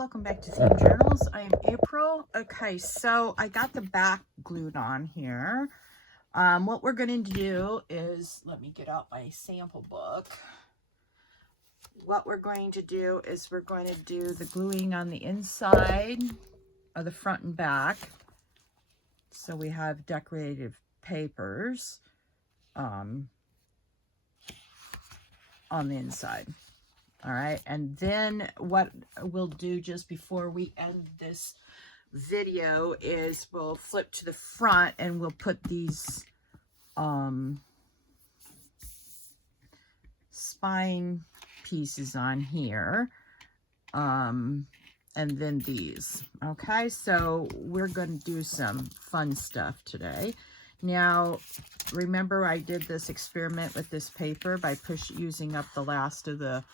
Welcome back to Themed Journals. I am April. Okay, so I got the back glued on here. What we're going to do is, let me get out my sample book. What we're going to do is we're going to do the gluing on the inside of the front and back. So we have decorative papers on the inside. All right, and then what we'll do just before we end this video is we'll flip to the front and we'll put these spine pieces on here, and then these. Okay, so we're going to do some fun stuff today. Now, remember I did this experiment with this paper by using up the last of the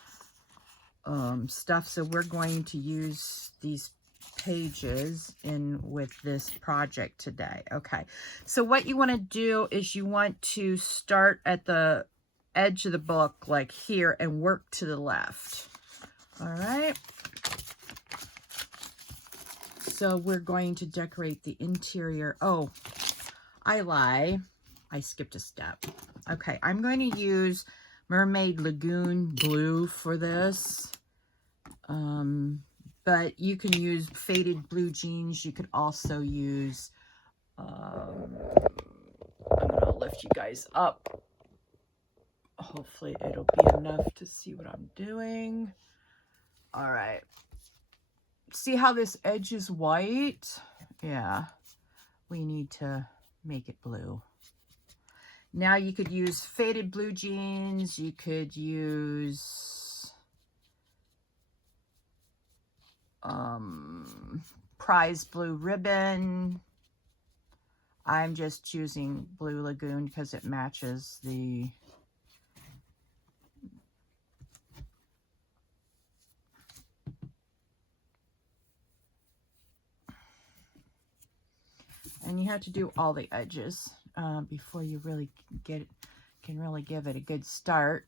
stuff, so we're going to use these pages in with this project today. Okay, so what you want to do is you want to start at the edge of the book like here and work to the left. All right, so we're going to decorate the interior. Oh, I lie, I skipped a step. Okay, I'm going to use Mermaid Lagoon blue for this. But you can use faded blue jeans. You could also use, I'm going to lift you guys up. Hopefully it'll be enough to see what I'm doing. All right. See how this edge is white? Yeah. We need to make it blue. Now you could use faded blue jeans. You could use prize blue ribbon. I'm just choosing Blue Lagoon because it matches the and you have to do all the edges before you really can really give it a good start.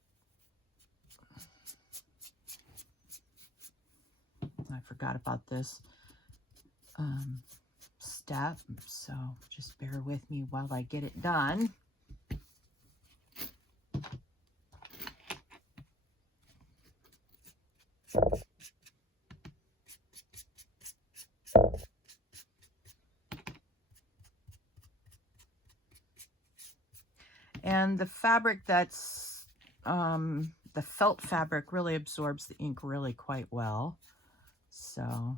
I forgot about this step, so just bear with me while I get it done. And the fabric that's the felt fabric really absorbs the ink really quite well. So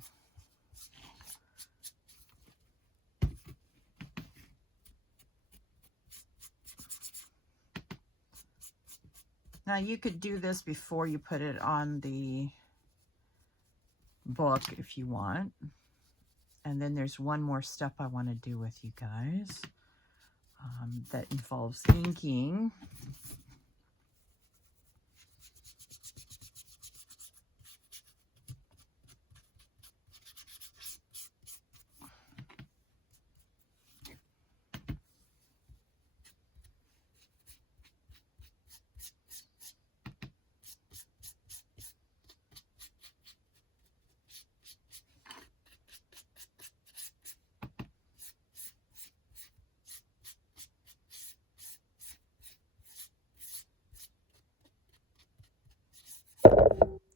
now you could do this before you put it on the book if you want. And then there's one more step I want to do with you guys that involves inking.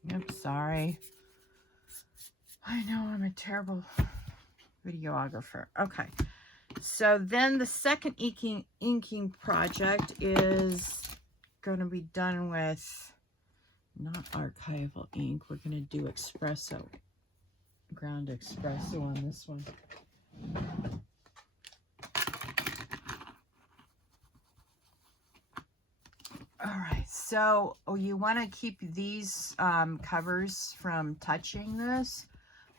Yep, sorry. I know I'm a terrible videographer. Okay, so then the second inking project is going to be done with not archival ink. We're going to do espresso, ground espresso on this one. All right, so you want to keep these covers from touching this,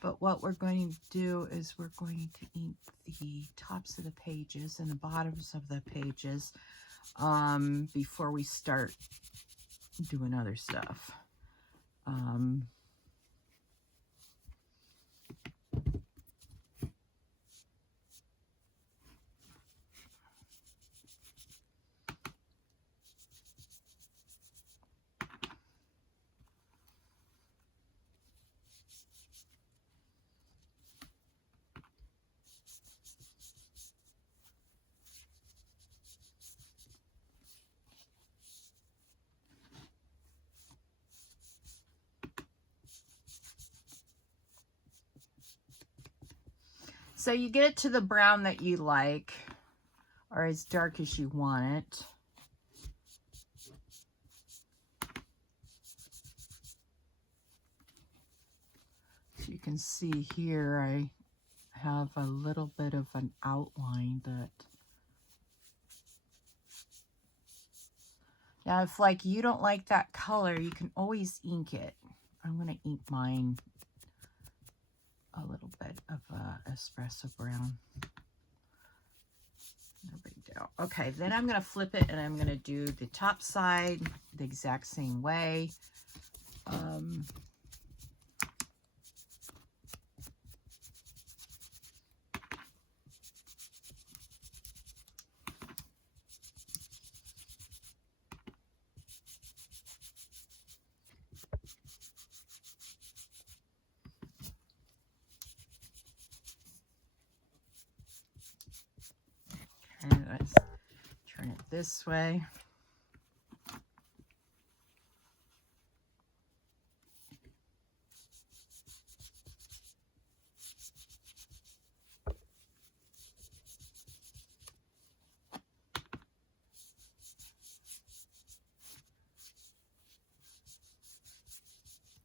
but what we're going to do is we're going to ink the tops of the pages and the bottoms of the pages before we start doing other stuff. So you get it to the brown that you like, or as dark as you want it. So you can see here I have a little bit of an outline that... Now, if like you don't like that color, you can always ink it. I'm going to ink mine a little bit of espresso brown. No big deal. Okay, then I'm going to flip it and I'm going to do the top side the exact same way. Okay, let's turn it this way.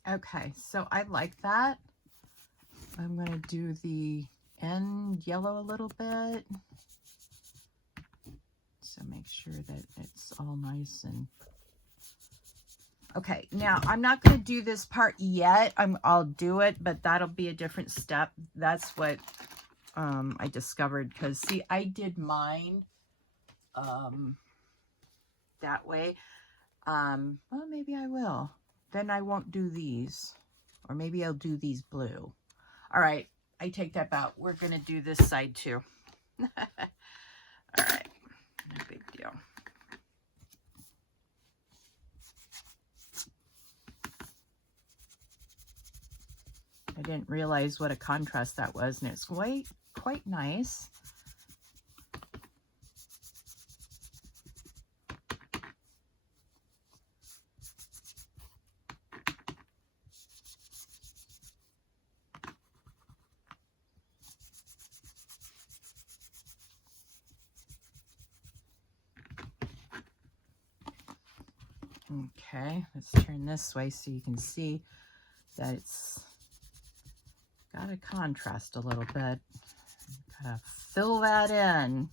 Okay, so I like that. I'm going to do the end yellow a little bit. So make sure that it's all nice and... Okay, now I'm not going to do this part yet. I'll do it, but that'll be a different step. That's what I discovered, because see, I did mine that way. Well, maybe I will. Then I won't do these, or maybe I'll do these blue. All right, I take that back. We're going to do this side too. All right, no big deal. I didn't realize what a contrast that was, and it's quite nice. Okay, let's turn this way so you can see that it's got to contrast a little bit. Gotta fill that in.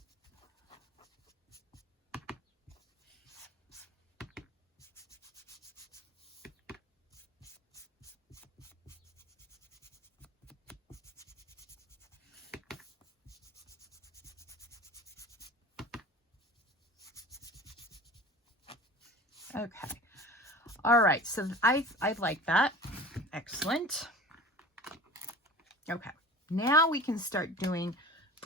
Okay. All right, so I like that. Excellent. Okay, now we can start doing...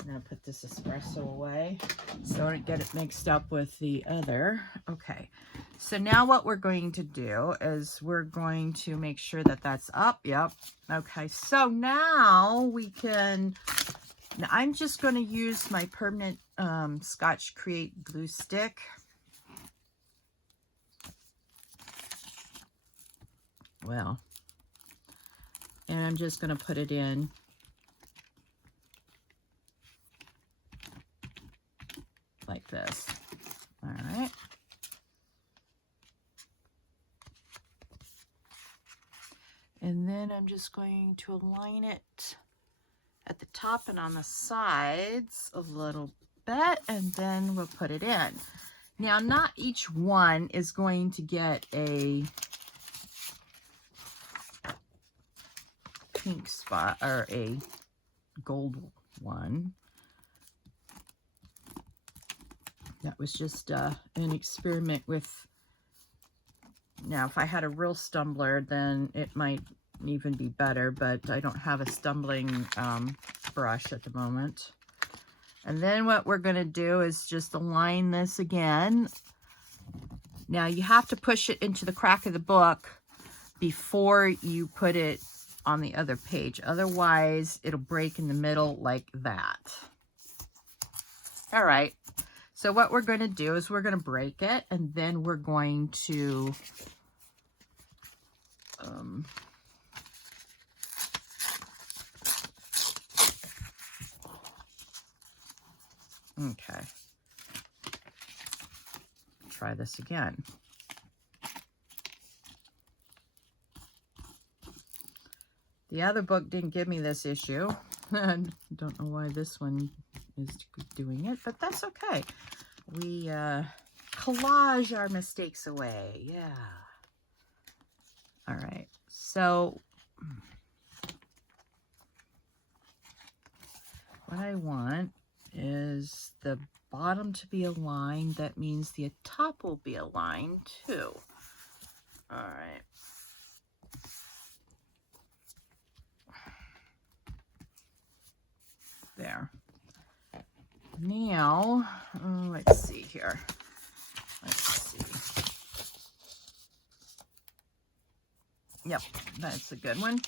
I'm going to put this espresso away so I don't get it mixed up with the other. Okay, so now what we're going to do is we're going to make sure that that's up. Yep. Okay, so now we can... Now I'm just going to use my permanent Scotch Create glue stick. Well, and I'm just going to put it in like this. All right. And then I'm just going to align it at the top and on the sides a little bit, and then we'll put it in. Now, not each one is going to get a pink spot or a gold one. That was just an experiment with... Now, if I had a real stumbler, then it might even be better, but I don't have a stumbling brush at the moment. And then what we're going to do is just align this again. Now, you have to push it into the crack of the book before you put it on the other page. Otherwise, it'll break in the middle like that. All right. So what we're going to do is we're going to break it, and then we're going to Okay. Try this again. The other book didn't give me this issue. I don't know why this one is doing it, but that's okay. We collage our mistakes away. Yeah. All right. So what I want is the bottom to be aligned. That means the top will be aligned too. All right. There. Now, let's see here. Let's see. Yep, that's a good one.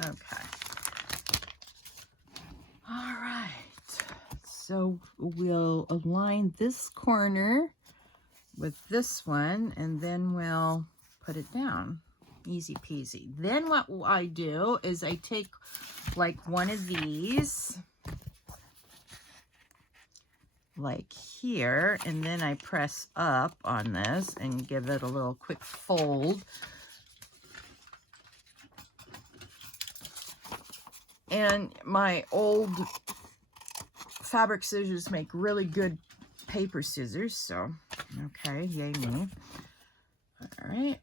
Okay. All right. So we'll align this corner with this one, and then we'll put it down. Easy peasy. Then what I do is I take like one of these, like here, and then I press up on this and give it a little quick fold. And my old fabric scissors make really good paper scissors, so okay, yay me. All right.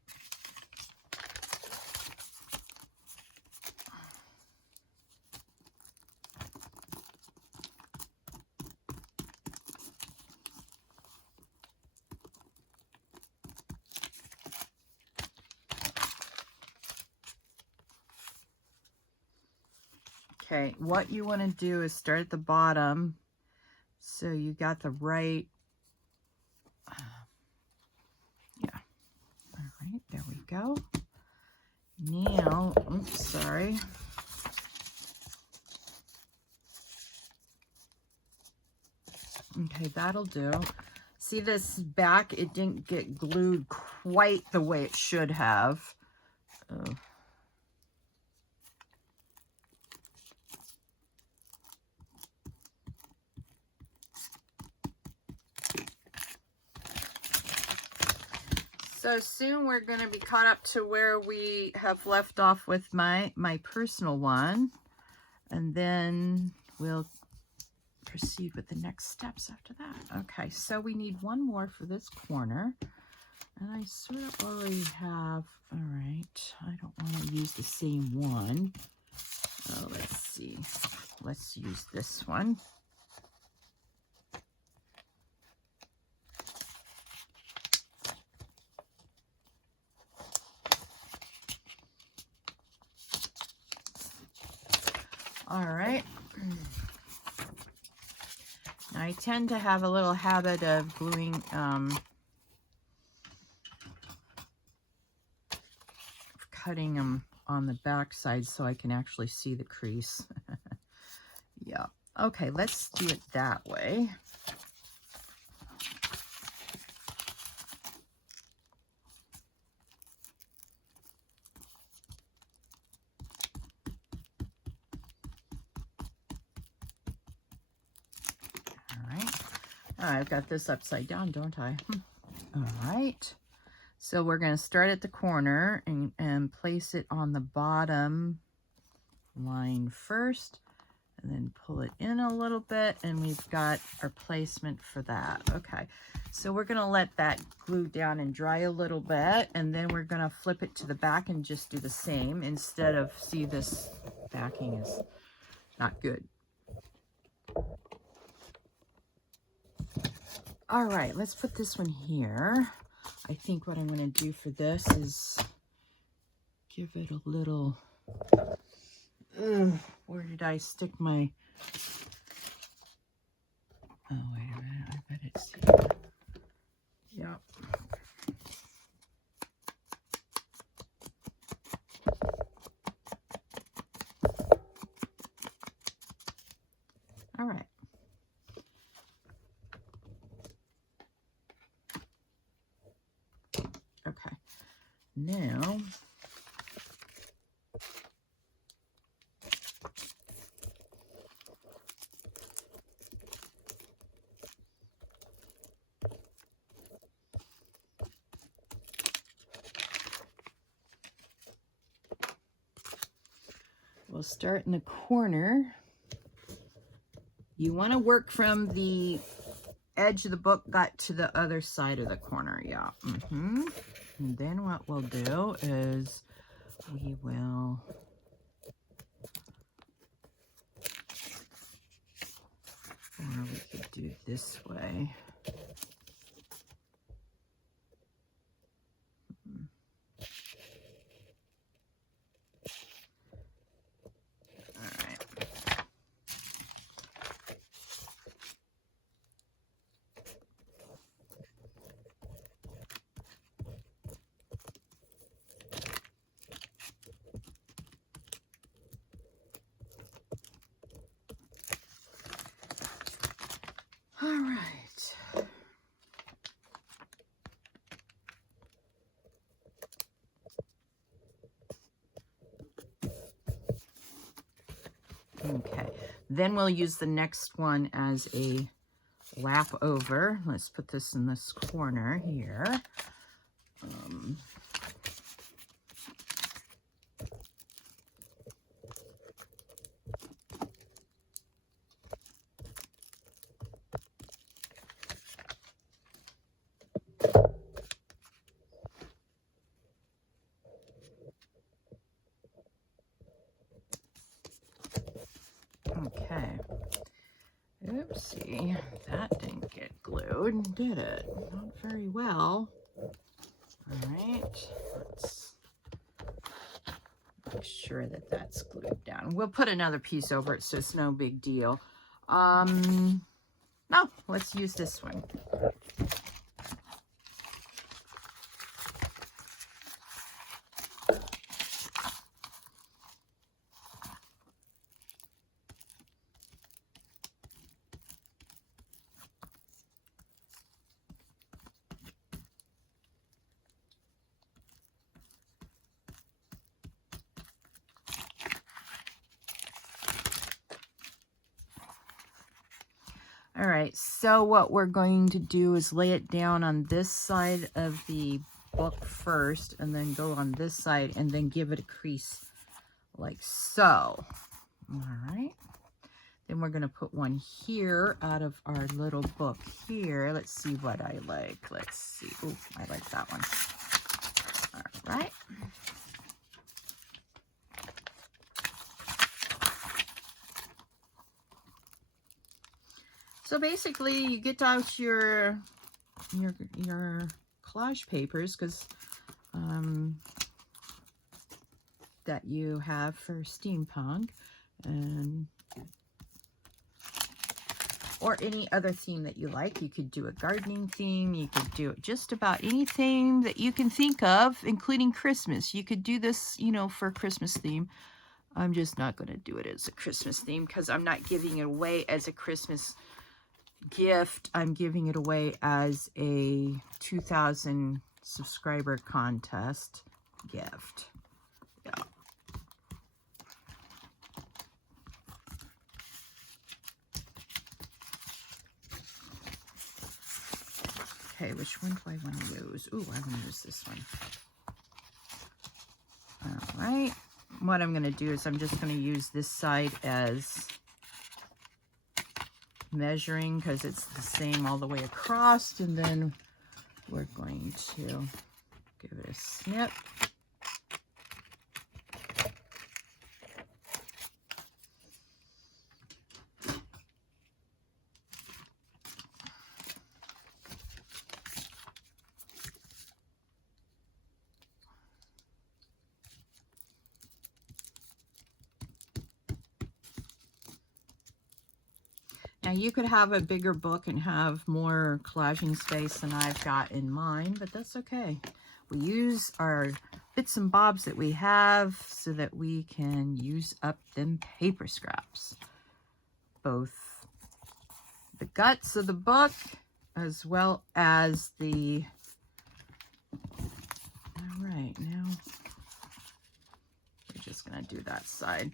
Okay, what you want to do is start at the bottom so you got the right, yeah, all right, there we go. Now, oops, sorry. Okay, that'll do. See this back, it didn't get glued quite the way it should have. Oh. So soon we're going to be caught up to where we have left off with my personal one. And then we'll proceed with the next steps after that. Okay, so we need one more for this corner. And I sort of already have, all right, I don't want to use the same one. Oh, let's see. Let's use this one. All right. I tend to have a little habit of gluing cutting them on the back side so I can actually see the crease. Yeah. Okay, let's do it that way. I've got this upside down, don't I? All right. So we're going to start at the corner and place it on the bottom line first, and then pull it in a little bit, and we've got our placement for that. Okay. So we're going to let that glue down and dry a little bit, and then we're going to flip it to the back and just do the same instead of, see, this backing is not good. All right, let's put this one here. I think what I'm going to do for this is give it a little, where did I stick my, oh, wait a minute, I bet it's here. Yep. All right. we'll start in the corner. You want to work from the edge of the book gut to the other side of the corner. Yeah. And then what we'll do is we will or we could do this way. All right. Okay, then we'll use the next one as a lap over. Let's put this in this corner here. Okay. Oopsie, that didn't get glued, did it? Not very well. All right, let's make sure that that's glued down. We'll put another piece over it, so it's no big deal. No, let's use this one. All right, so what we're going to do is lay it down on this side of the book first, and then go on this side, and then give it a crease like so. All right. Then we're going to put one here out of our little book here. Let's see what I like. Let's see. Oh, I like that one. All right. So basically, you get out your collage papers, because that you have for steampunk, and or any other theme that you like. You could do a gardening theme. You could do just about anything that you can think of, including Christmas. You could do this, you know, for a Christmas theme. I'm just not going to do it as a Christmas theme because I'm not giving it away as a Christmas gift. I'm giving it away as a 2,000 subscriber contest gift. Yeah. Okay, which one do I want to use? Ooh, I want to use this one. All right. What I'm going to do is I'm just going to use this side as measuring because it's the same all the way across, and then we're going to give it a snip. Now you could have a bigger book and have more collaging space than I've got in mine, but that's okay. We use our bits and bobs that we have so that we can use up them paper scraps. Both the guts of the book as well as the... All right, now we're just gonna do that side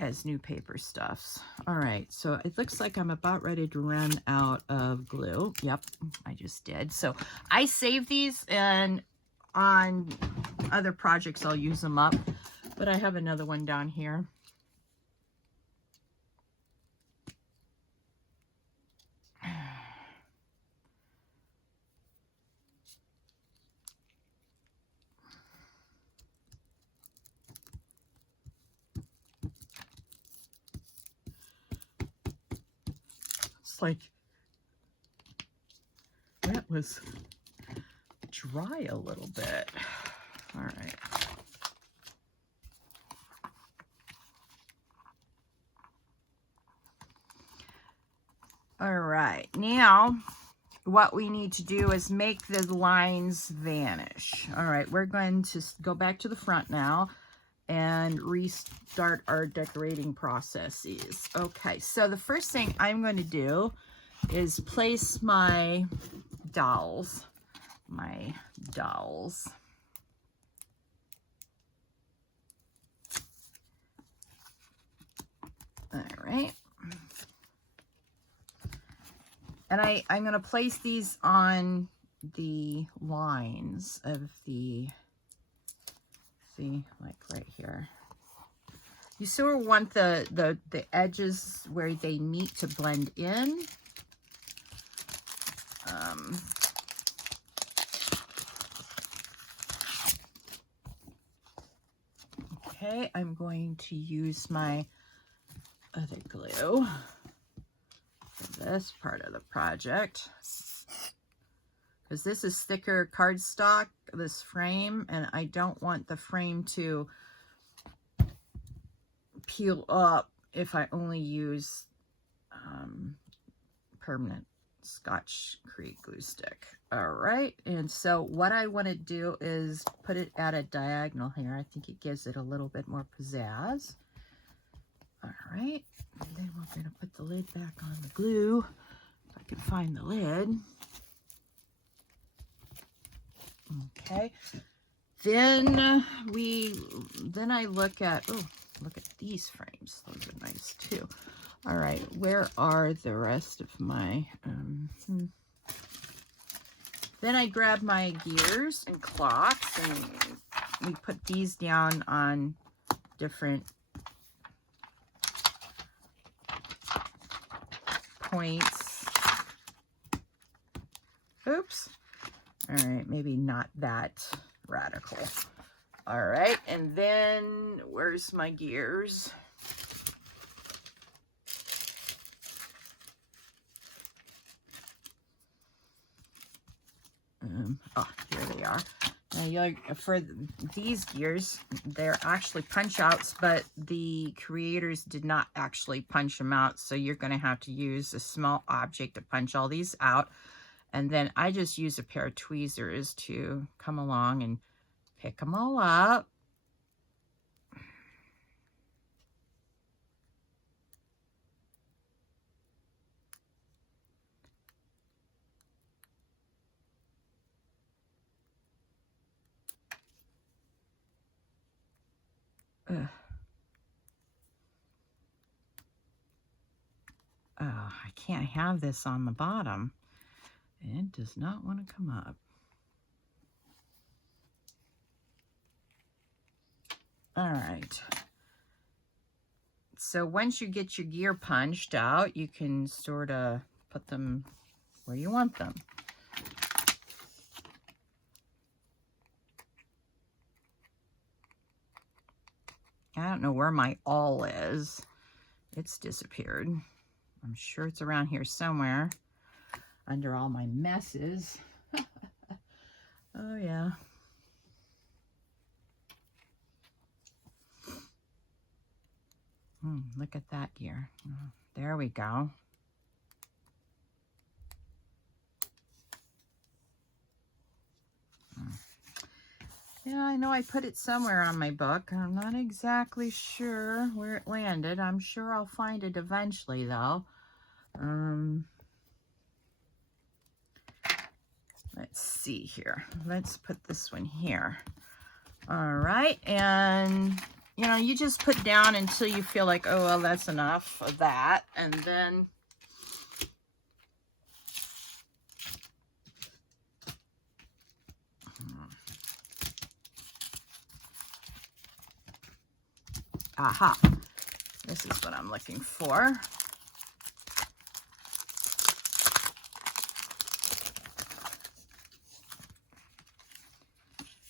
as new paper stuffs. All right, so it looks like I'm about ready to run out of glue. Yep, I just did. So I save these, and on other projects I'll use them up. But I have another one down here. It's like that was dry a little bit. All right. All right, now what we need to do is make the lines vanish. All right, we're going to go back to the front now and restart our decorating processes. Okay, so the first thing I'm going to do is place my dowels. All right. And I'm going to place these on the lines of the, see, like right here. You sort of want the edges where they meet to blend in. Okay, I'm going to use my other glue for this part of the project, because this is thicker cardstock, this frame, and I don't want the frame to peel up if I only use permanent Scotch Creek glue stick. All right, and so what I want to do is put it at a diagonal here. I think it gives it a little bit more pizzazz. All right, and then we're going to put the lid back on the glue, if I can find the lid. Okay, then I look at, oh, look at these frames. Those are nice too. All right, where are the rest of my, then I grab my gears and clocks, and we put these down on different points. Oops. All right, maybe not that radical. All right, and then where's my gears? Oh, here they are. Now, for these gears, they're actually punch outs, but the creators did not actually punch them out. So you're going to have to use a small object to punch all these out. And then I just use a pair of tweezers to come along and pick them all up. Ugh. Oh, I can't have this on the bottom. It does not want to come up. All right. So once you get your gear punched out, you can sort of put them where you want them. I don't know where my awl is. It's disappeared. I'm sure it's around here somewhere under all my messes. Oh, yeah. Look at that gear. Oh, there we go. Yeah, I know I put it somewhere on my book. I'm not exactly sure where it landed. I'm sure I'll find it eventually, though. Let's see here. Let's put this one here. All right, and you know, you just put down until you feel like, oh, well, that's enough of that, and then Aha, this is what I'm looking for.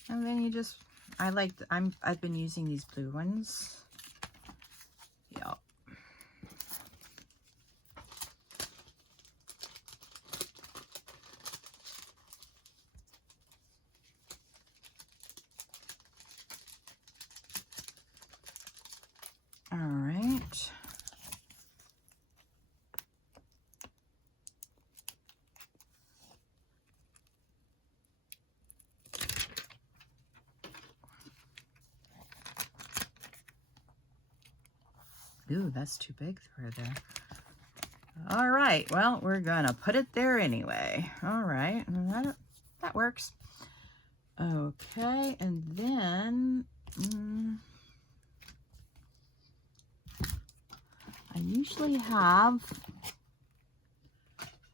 And then you just, I've been using these blue ones. Yep. All right. Ooh, that's too big for there. All right, well, we're gonna put it there anyway. All right, that works. Okay, and then I usually have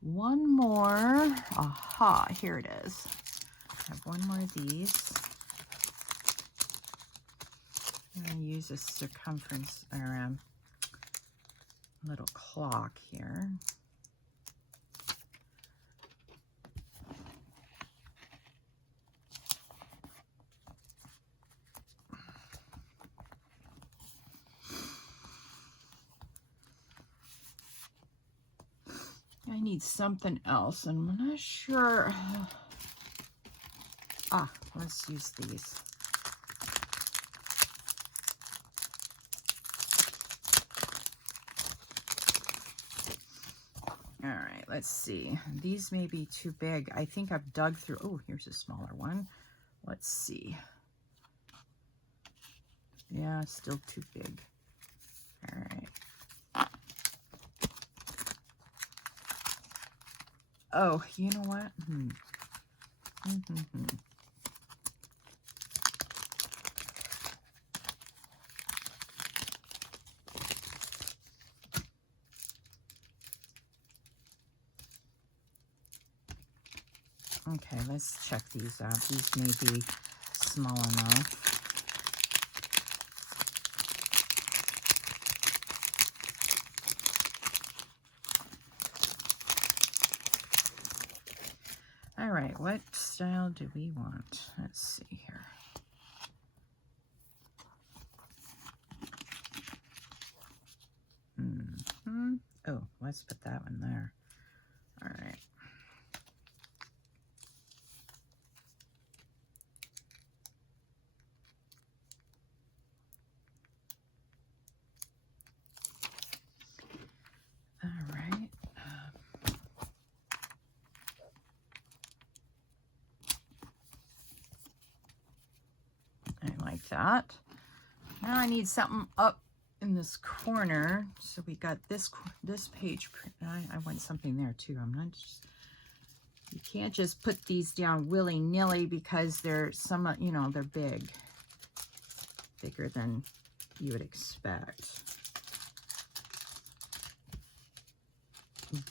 one more. Aha, here it is. I have one more of these. I'm gonna use a circumference or little clock here. I need something else, and I'm not sure. Let's use these. All right, let's see. These may be too big. I think I've dug through. Oh, here's a smaller one. Let's see. Yeah, still too big. All right. Oh, you know what? Okay, let's check these out. These may be small enough. All right, what style do we want? Let's see here. Oh, let's put that one there. All right. All right. I like that. Now I need something up in this corner. So we got this page. I want something there too. I'm not just, you can't just put these down willy-nilly because they're they're bigger than you would expect.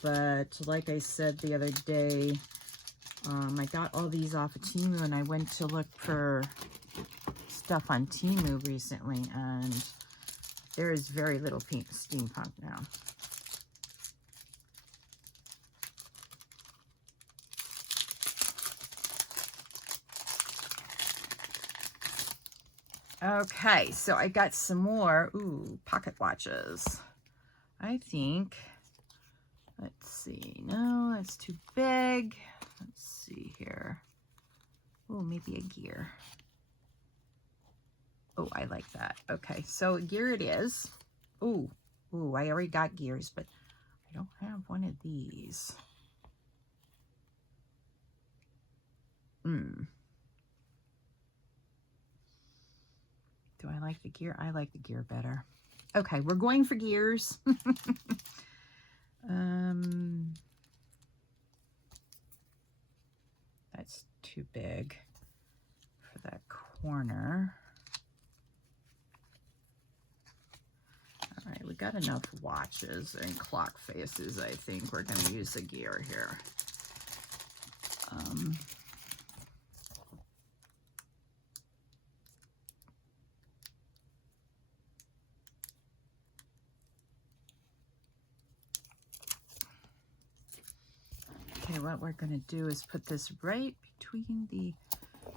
But like I said the other day, I got all these off of Temu, and I went to look for stuff on Temu recently, and there is very little steampunk now. Okay, so I got some more, pocket watches. I think, let's see, no, that's too big. Let's see here. Oh, maybe a gear. Oh, I like that. Okay, so gear it is. Ooh, I already got gears, but I don't have one of these. Do I like the gear? I like the gear better. Okay, we're going for gears. That's too big for that corner. All right, we got enough watches and clock faces. I think we're going to use the gear here. Okay, what we're going to do is put this right between the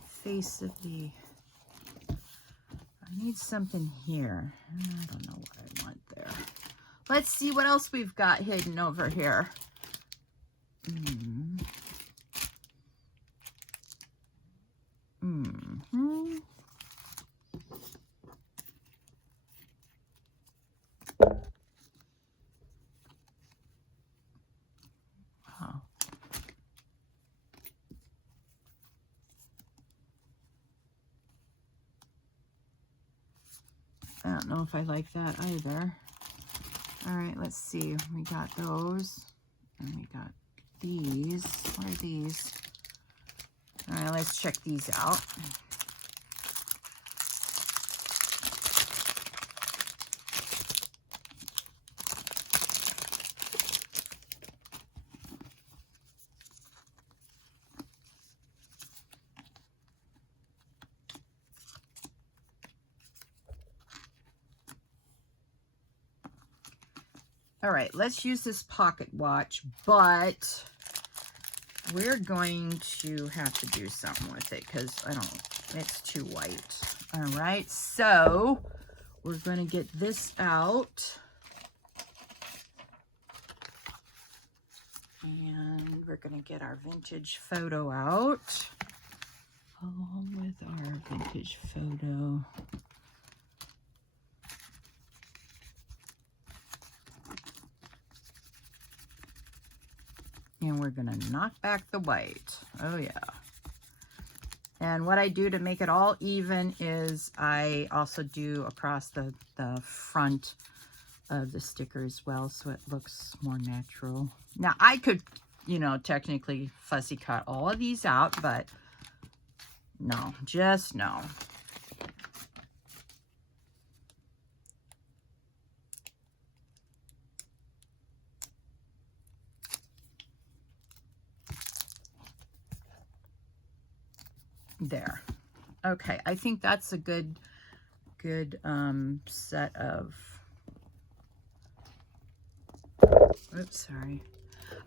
face of the... I need something here. I don't know what I want there. Let's see what else we've got hidden over here. Oh. I don't know if I like that either. All right, let's see. We got those, and we got these. What are these? All right, let's check these out. All right, let's use this pocket watch, but we're going to have to do something with it because it's too white. All right, so we're going to get this out. And we're going to get our vintage photo out, along with our vintage photo. And we're going to knock back the white. Oh, yeah. And what I do to make it all even is I also do across the front of the sticker as well, so it looks more natural. Now, I could, you know, technically fussy cut all of these out, but no, just no. There. Okay, I think that's a good set of... Oops, sorry.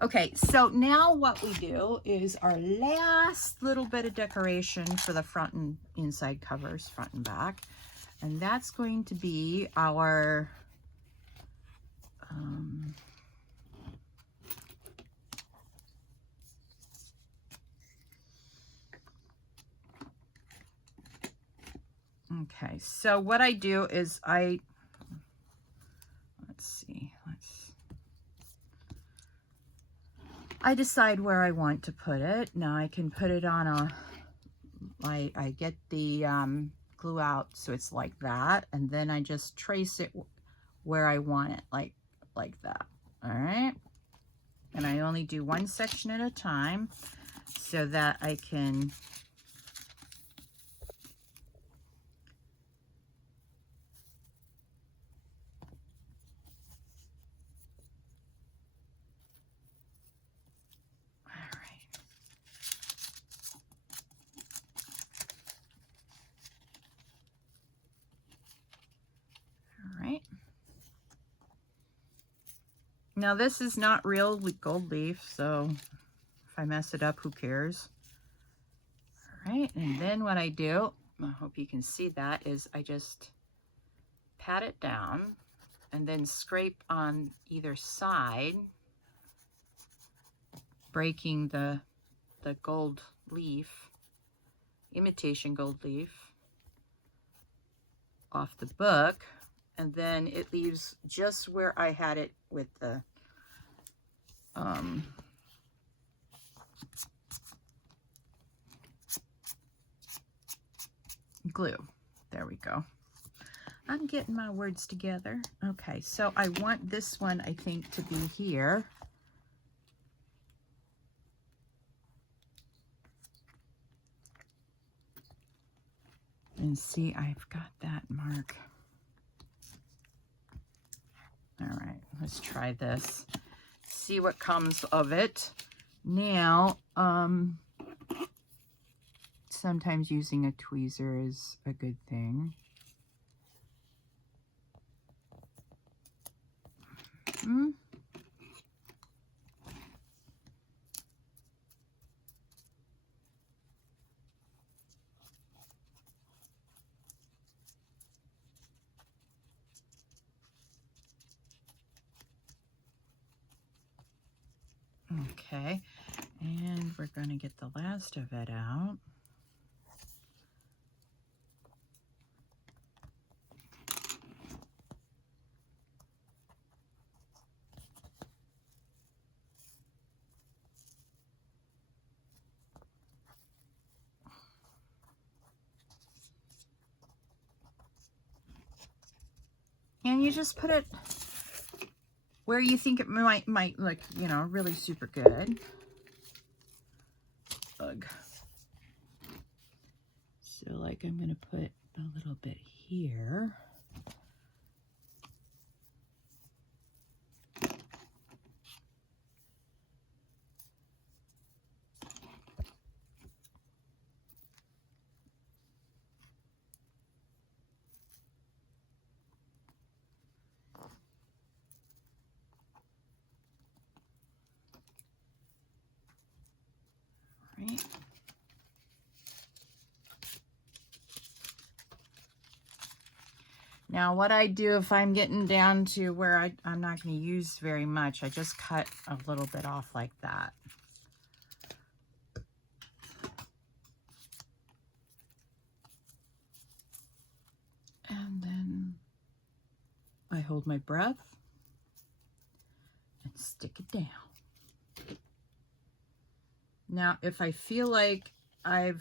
Okay, so now what we do is our last little bit of decoration for the front and inside covers, front and back. And that's going to be our okay, so what I do is let's see, I decide where I want to put it. Now I can put it on I get the glue out so it's like that, and then I just trace it where I want it, like that. All right, and I only do one section at a time so that I can now this is not real gold leaf, so if I mess it up, who cares? All right, and then what I do, I hope you can see that, is I just pat it down and then scrape on either side, breaking the gold leaf, imitation gold leaf, off the book, and then it leaves just where I had it with the glue. There we go. I'm getting my words together. Okay, so I want this one, I think, to be here. And see, I've got that mark. All right, let's try this. See what comes of it. Now, sometimes using a tweezer is a good thing. Okay, and we're going to get the last of it out. And you just put it where you think it might look, you know, really super good. Ugh. So like I'm going to put a little bit here. Right. Now what I do if I'm getting down to where I'm not going to use very much, I just cut a little bit off like that. And then I hold my breath and stick it down. Now, if I feel like I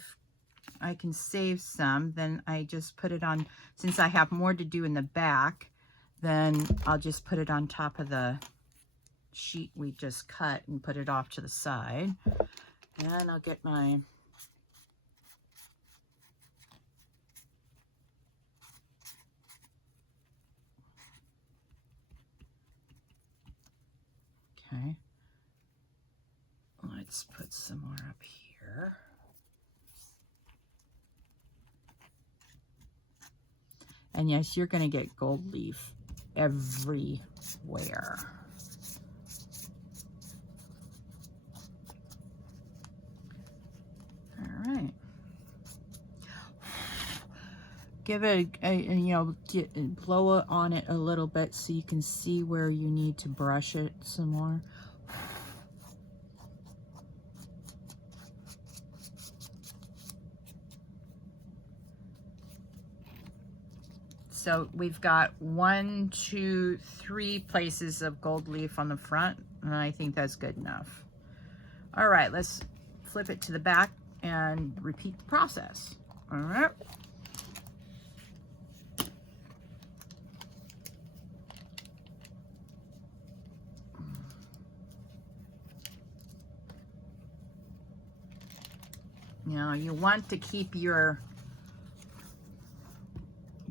can save some, then I just put it on, since I have more to do in the back, then I'll just put it on top of the sheet we just cut and put it off to the side. And I'll get my okay. Let's put some more up here. And yes, you're going to get gold leaf everywhere. All right. Give it blow it on it a little bit so you can see where you need to brush it some more. So we've got 1, 2, 3 places of gold leaf on the front, and I think that's good enough. All right, let's flip it to the back and repeat the process. All right. Now you want to keep your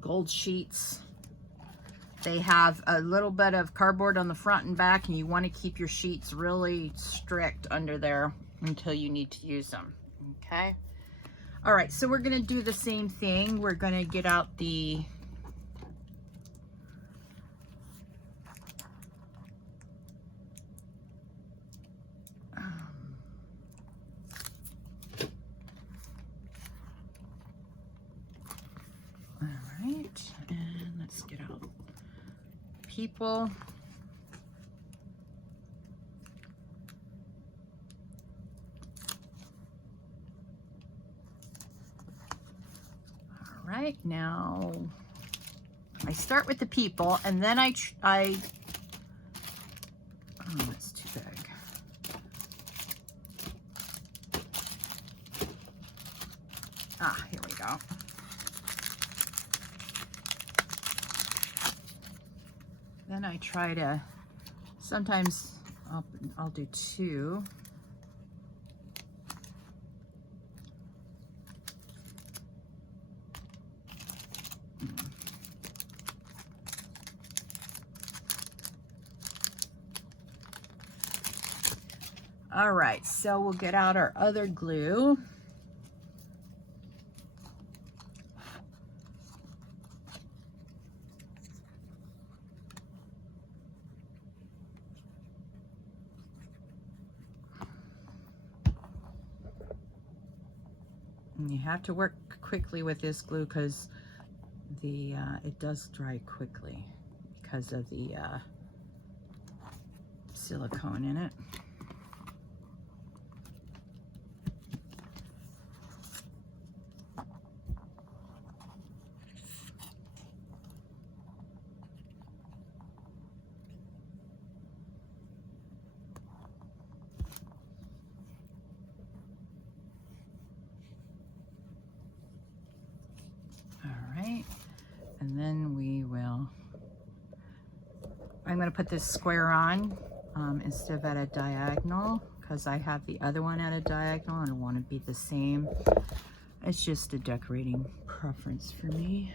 gold sheets. They have a little bit of cardboard on the front and back, and you want to keep your sheets really strict under there until you need to use them. Okay. All right, so we're going to do the same thing. We're going to get out the all right, and let's get out people. All right, now I start with the people, and then oh, that's too big. Ah, here we go. Then I try to, sometimes I'll do 2. All right, so we'll get out our other glue. And you have to work quickly with this glue because it does dry quickly because of the silicone in it. I'm going to put this square on instead of at a diagonal, because I have the other one at a diagonal and I want to be the same. It's just a decorating preference for me.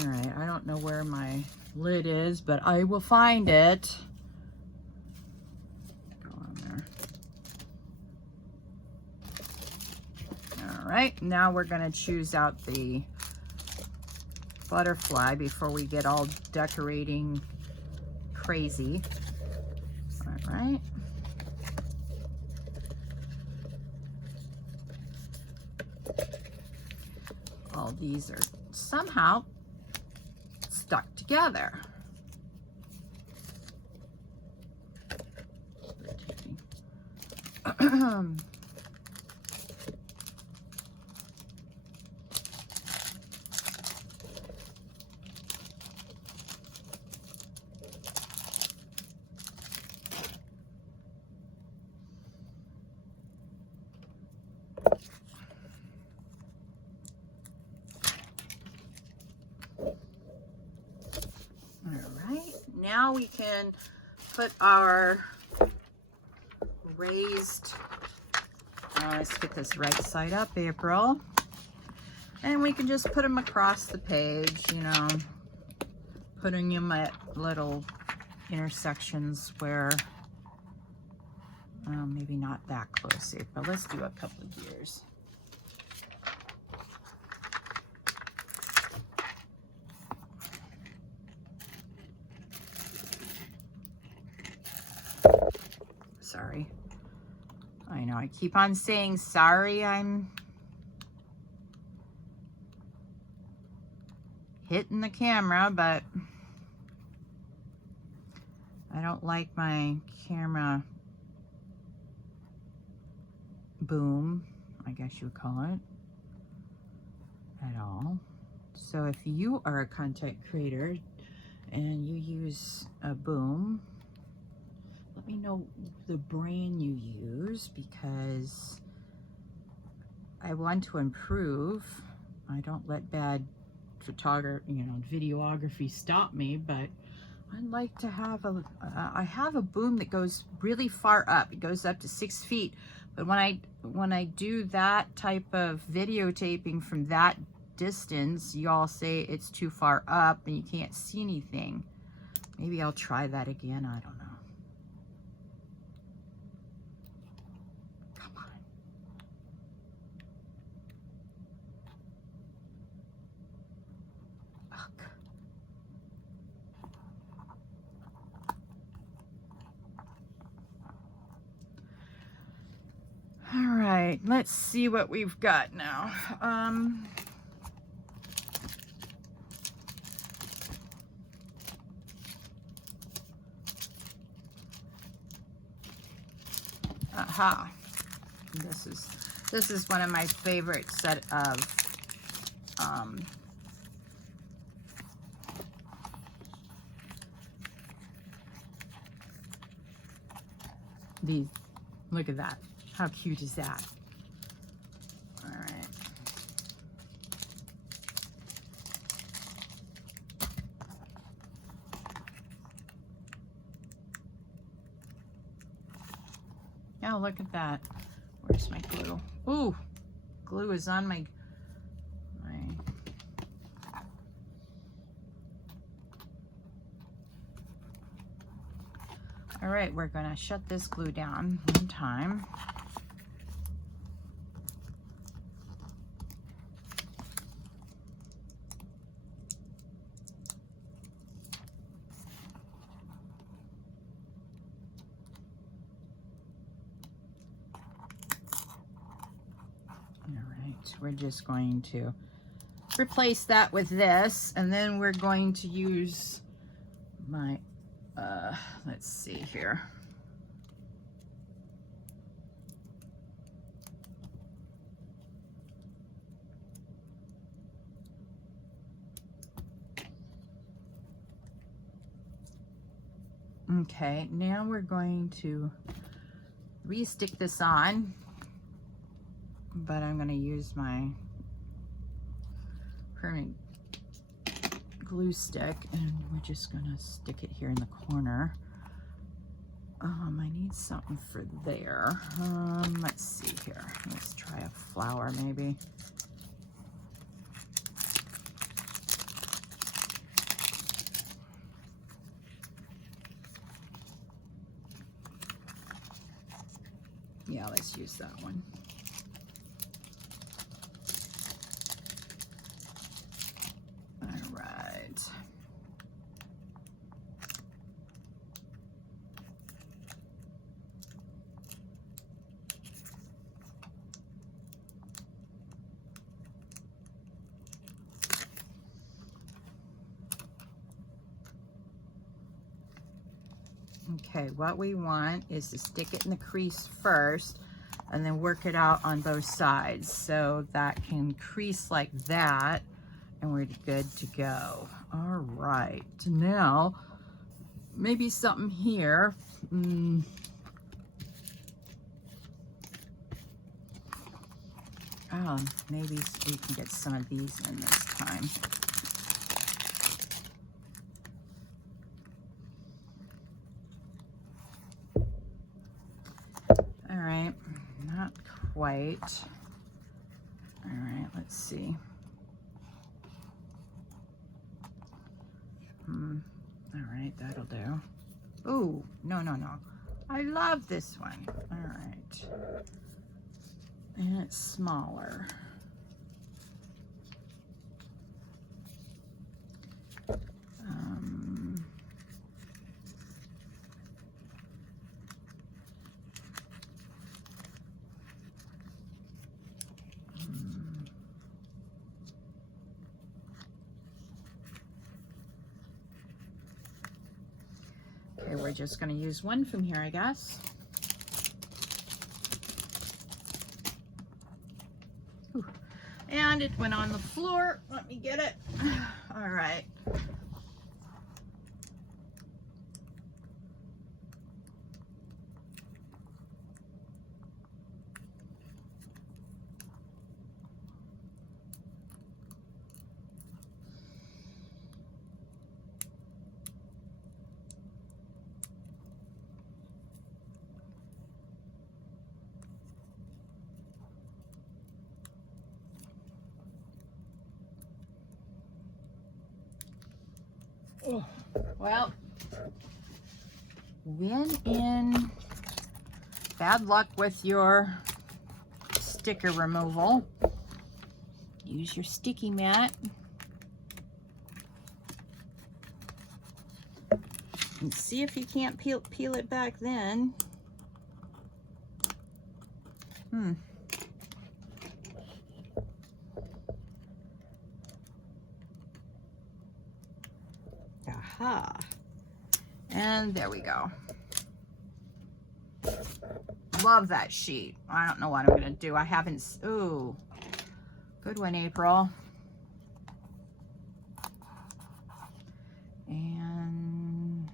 All right, I don't know where my lid is, but I will find it. Go on there. All right, now we're going to choose out the butterfly before we get all decorating crazy. All right. All these are somehow stuck together. Now we can put our raised, let's get this right side up, April. And we can just put them across the page, you know, putting them at little intersections where, maybe not that close, April. Let's do a couple of years. Sorry. I know I keep on saying sorry. I'm hitting the camera, but I don't like my camera boom, I guess you would call it, at all. So if you are a content creator and you use a boom, let me know the brand you use, because I want to improve. I don't let bad photography, you know, videography stop me, but I'd like to have I have a boom that goes really far up. It goes up to 6 feet. But when I do that type of videotaping from that distance, y'all say it's too far up and you can't see anything. Maybe I'll try that again. I don't know. All right, let's see what we've got now. Aha. This is one of my favorite set of these. Look at that. How cute is that? All right. Oh, look at that. Where's my glue? Ooh, glue is on my All right, we're gonna shut this glue down one time. We're just going to replace that with this, and then we're going to use my, let's see here. Okay, now we're going to re-stick this on, but I'm going to use my permanent glue stick, and we're just gonna stick it here in the corner. I need something for there. Let's see here. Let's try a flower maybe. Yeah, let's use that one. All right. Okay, what we want is to stick it in the crease first and then work it out on both sides. So that can crease like that and we're good to go. All right, now maybe something here. Oh, maybe we can get some of these in this time. All right, not quite. All right, let's see. All right, that'll do. Ooh, no, no, no. I love this one. All right. And it's smaller. Okay, we're just going to use one from here, I guess. Ooh. And it went on the floor. Let me get it. All right. Oh, well, when in bad luck with your sticker removal, use your sticky mat and see if you can't peel it back then. Aha. And there we go. Love that sheet. I don't know what I'm going to do. I haven't... Ooh. Good one, April. And...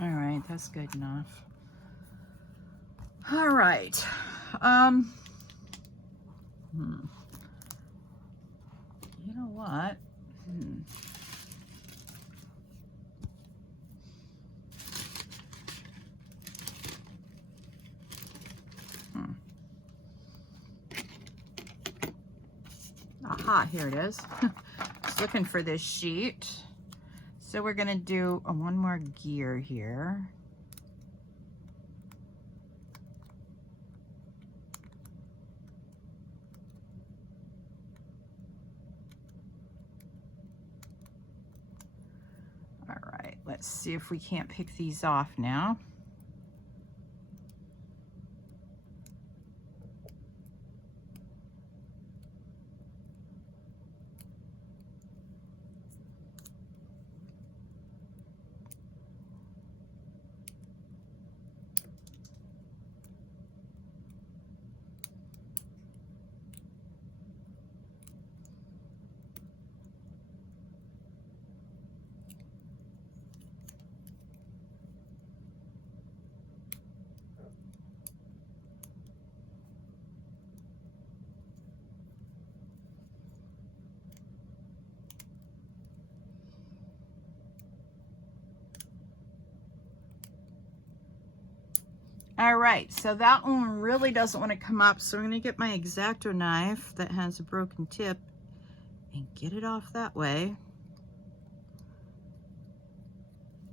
all right, that's good enough. All right. You know what? Aha, here it is. Just looking for this sheet. So we're gonna do one more gear here. All right, let's see if we can't pick these off now. All right, so that one really doesn't want to come up, so I'm going to get my X-Acto knife that has a broken tip and get it off that way.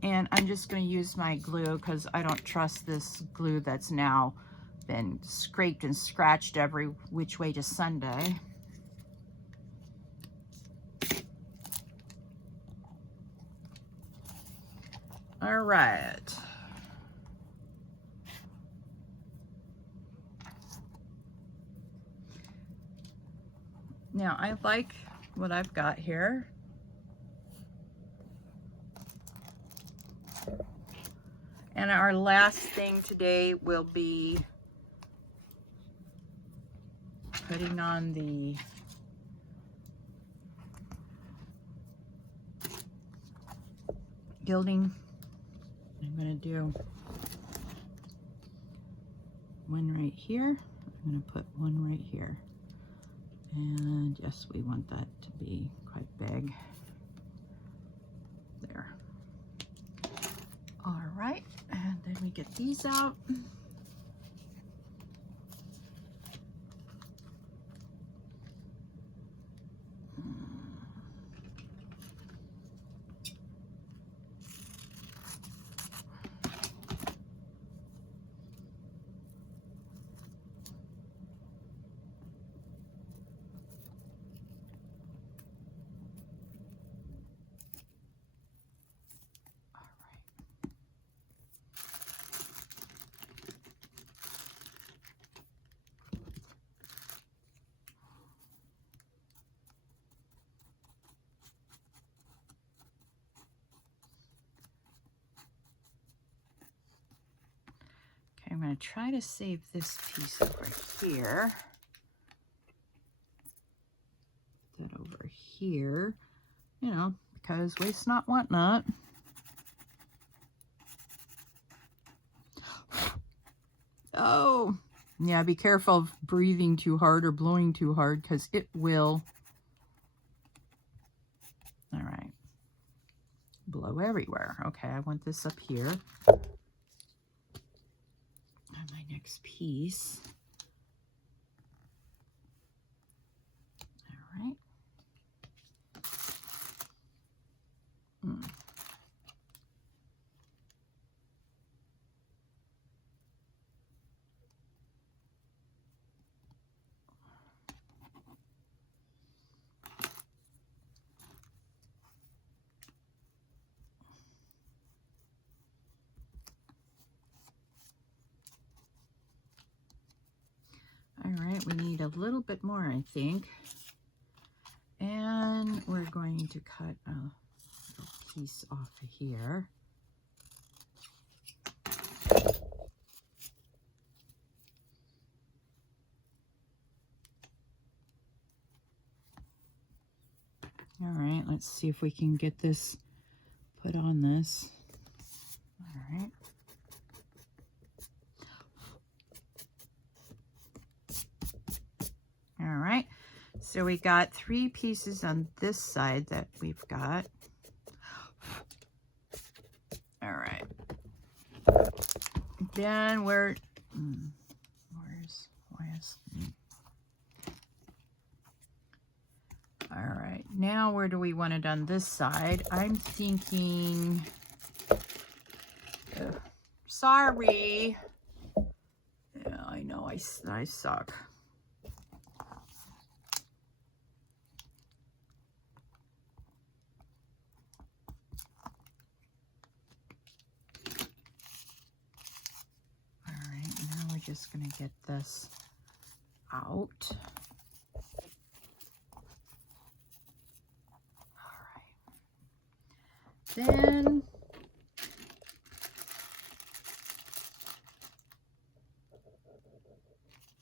And I'm just going to use my glue because I don't trust this glue that's now been scraped and scratched every which way to Sunday. All right. Now I like what I've got here. And our last thing today will be putting on the gilding. I'm going to do one right here. I'm going to put one right here. And yes, we want that to be quite big. There. All right, and then we get these out. I'm going to try to save this piece over here. That over here, you know, because waste not, want not. Oh, yeah, be careful of breathing too hard or blowing too hard because it will, all right, blow everywhere. Okay, I want this up here. And my next piece. All right. All right, we need a little bit more, I think. And we're going to cut a little piece off of here. All right, let's see if we can get this put on this. All right. All right, so we got 3 pieces on this side that we've got. All right. Then where's all right, now where do we want it on this side? I'm thinking, sorry. Yeah, I know, I suck. All right, now we're just gonna get this out. Then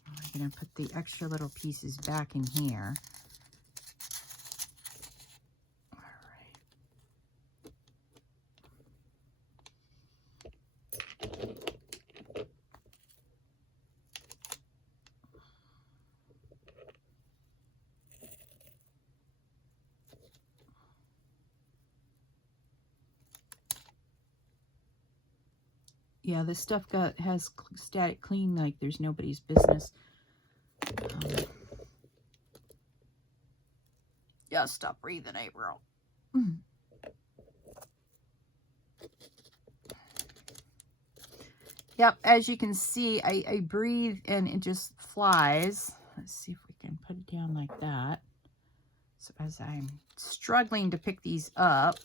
I'm going to put the extra little pieces back in here. All right. Yeah, this stuff has static clean like there's nobody's business. Yeah, stop breathing, April. Yep, as you can see, I breathe and it just flies. Let's see if we can put it down like that. So as I'm struggling to pick these up.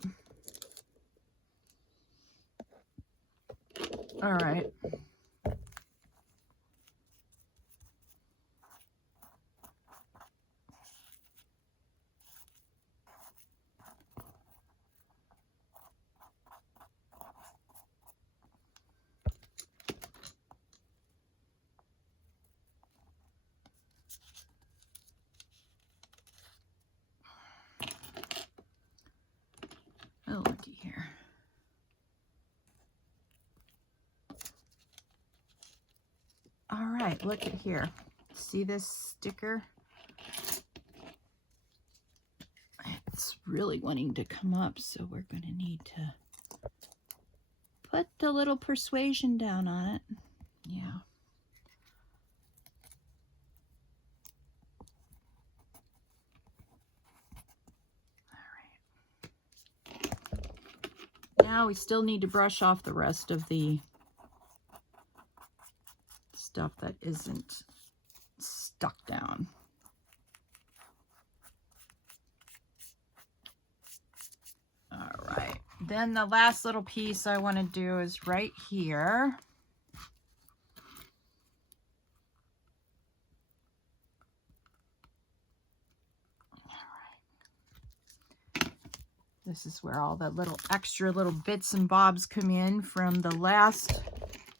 All right. Oh, looky here. All right, look at here. See this sticker? It's really wanting to come up, so we're going to need to put the little persuasion down on it. Yeah. All right. Now we still need to brush off the rest of the stuff that isn't stuck down. All right. Then the last little piece I want to do is right here. This is where all the little extra little bits and bobs come in from the last,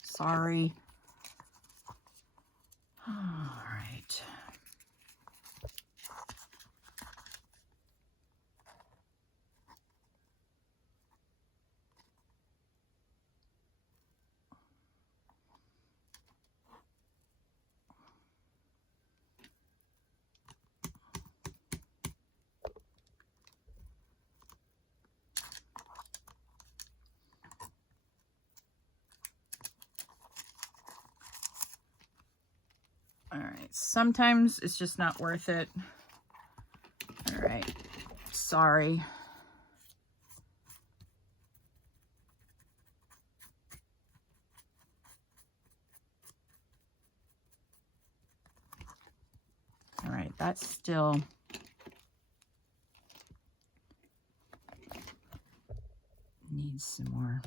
sorry. All right. All right, sometimes it's just not worth it. All right, sorry. All right, that still needs some more.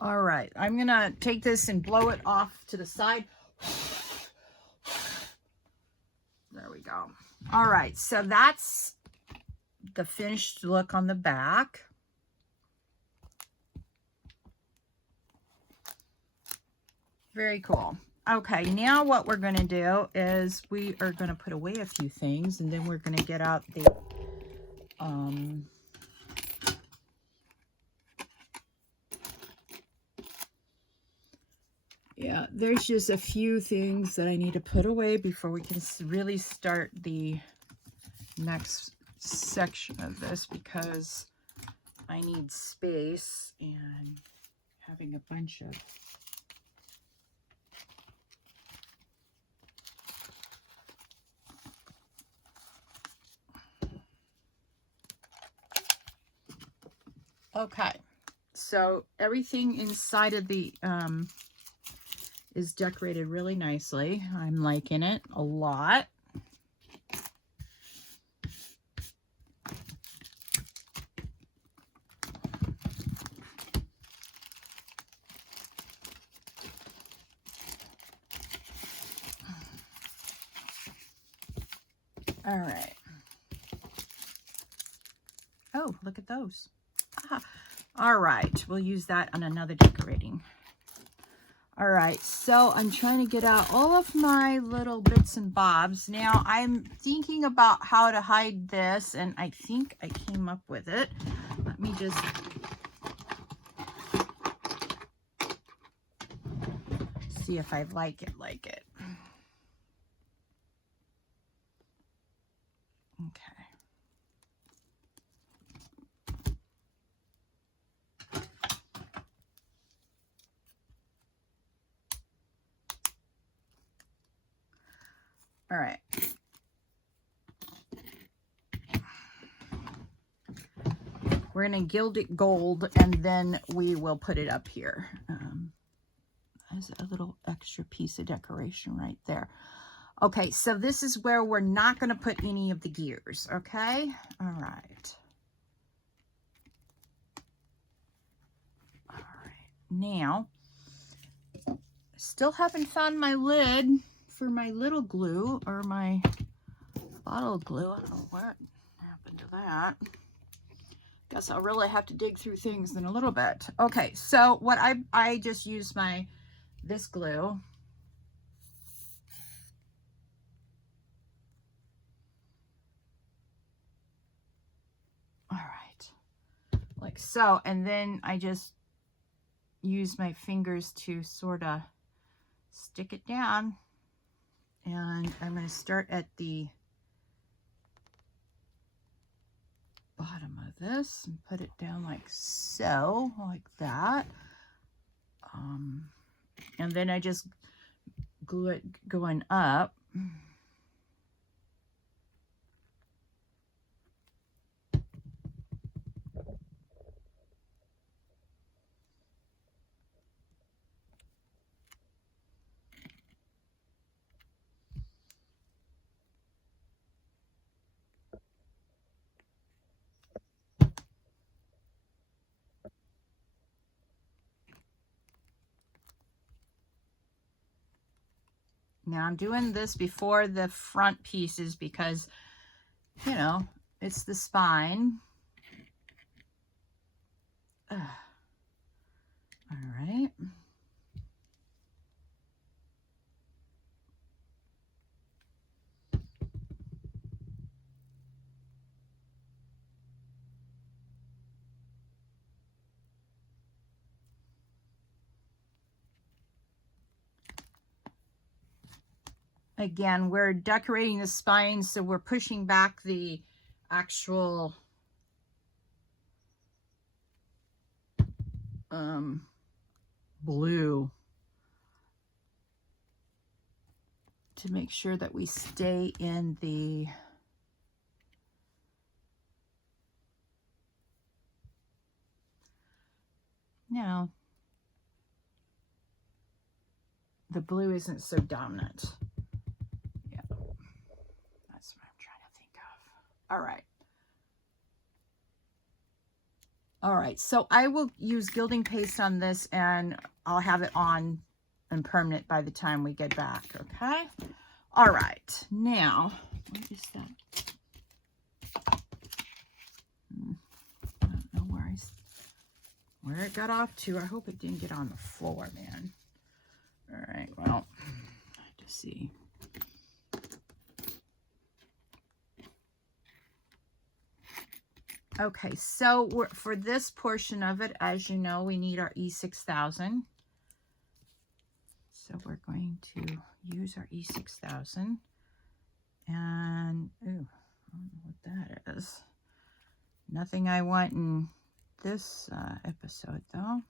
All right, I'm gonna take this and blow it off to the side. There we go. All right, so that's the finished look on the back. Very cool. Okay, now what we're going to do is we are going to put away a few things, and then we're going to get out the yeah, there's just a few things that I need to put away before we can really start the next section of this, because I need space, and having a bunch of okay, so everything inside of the is decorated really nicely. I'm liking it a lot. All right. Oh, look at those. Ah. All right, we'll use that on another decorating. All right, so I'm trying to get out all of my little bits and bobs. Now I'm thinking about how to hide this, and I think I came up with it. Let me just see if I like it. Okay. All right. We're going to gild it gold, and then we will put it up here. There's a little extra piece of decoration right there. Okay, so this is where we're not going to put any of the gears, okay? All right. All right. Now, still haven't found my lid for my little glue, or my bottle glue. I don't know what happened to that. Guess I'll really have to dig through things in a little bit. Okay, so what I just used this glue. All right, like so, and then I just use my fingers to sort of stick it down, and I'm going to start at the bottom of this and put it down like so, like that, and then I just glue it going up. Now I'm doing this before the front pieces because, you know, it's the spine. All right. Again, we're decorating the spine, so we're pushing back the actual blue to make sure that we stay in the now the blue isn't so dominant. Yeah, that's what I'm trying to think of. All right. All right, so I will use gilding paste on this, and I'll have it on and permanent by the time we get back, okay? All right, now, what is that? I don't know where it got off to. I hope it didn't get on the floor, man. All right, well, I have to see. Okay, so for this portion of it, as you know, we need our E6000. So we're going to use our E6000. And, ooh, I don't know what that is. Nothing I want in this episode, though.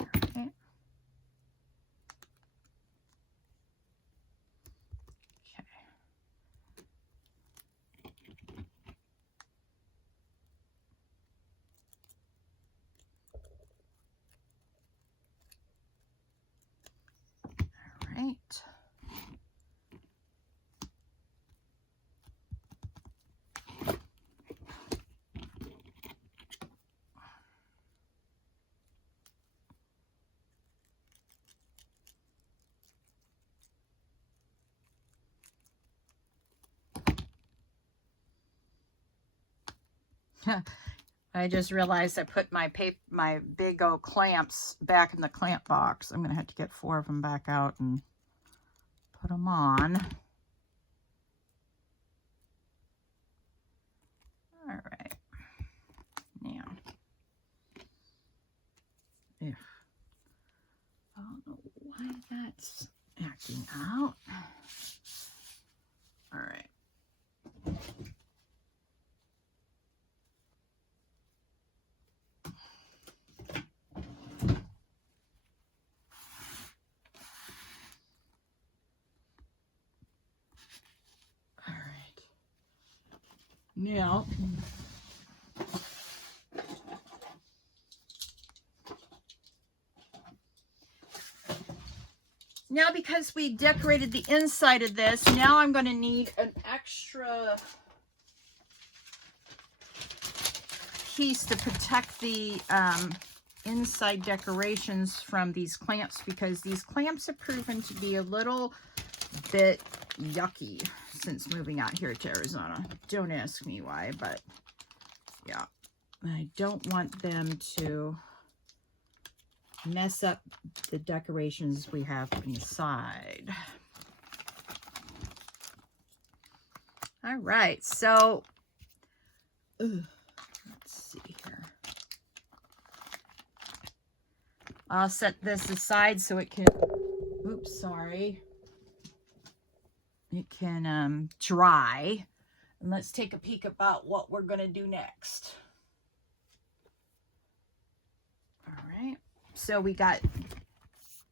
All right. Right. I just realized I put my big old clamps back in the clamp box. I'm going to have to get 4 of them back out and put them on. All right. Now, I don't know why that's acting out. All right. All right. Now because we decorated the inside of this, now I'm going to need an extra piece to protect the inside decorations from these clamps, because these clamps have proven to be a little bit yucky since moving out here to Arizona. Don't ask me why, but yeah, I don't want them to mess up the decorations we have inside. All right, so let's see here. I'll set this aside so it can, oops, sorry. It can dry. And let's take a peek about what we're going to do next. All right. So we got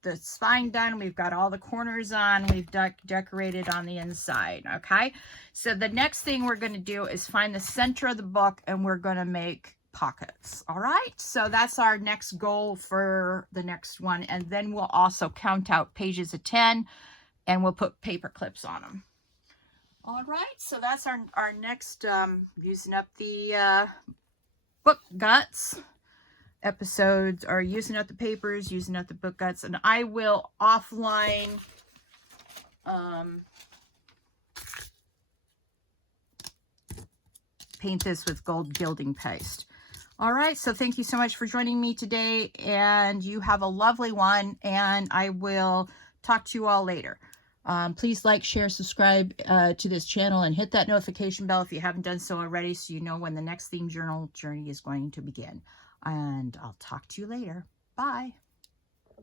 the spine done. We've got all the corners on. We've decorated on the inside. Okay. So the next thing we're going to do is find the center of the book, and we're going to make pockets. All right. So that's our next goal for the next one. And then we'll also count out pages of 10, and we'll put paper clips on them. All right. So that's our next using up the book guts episodes, are using up the papers, using up the book guts, and I will offline paint this with gold gilding paste. All right, so thank you so much for joining me today, and you have a lovely one, and I will talk to you all later. Please like, share, subscribe to this channel, and hit that notification bell if you haven't done so already, so you know when the next theme journal journey is going to begin. And I'll talk to you later. Bye.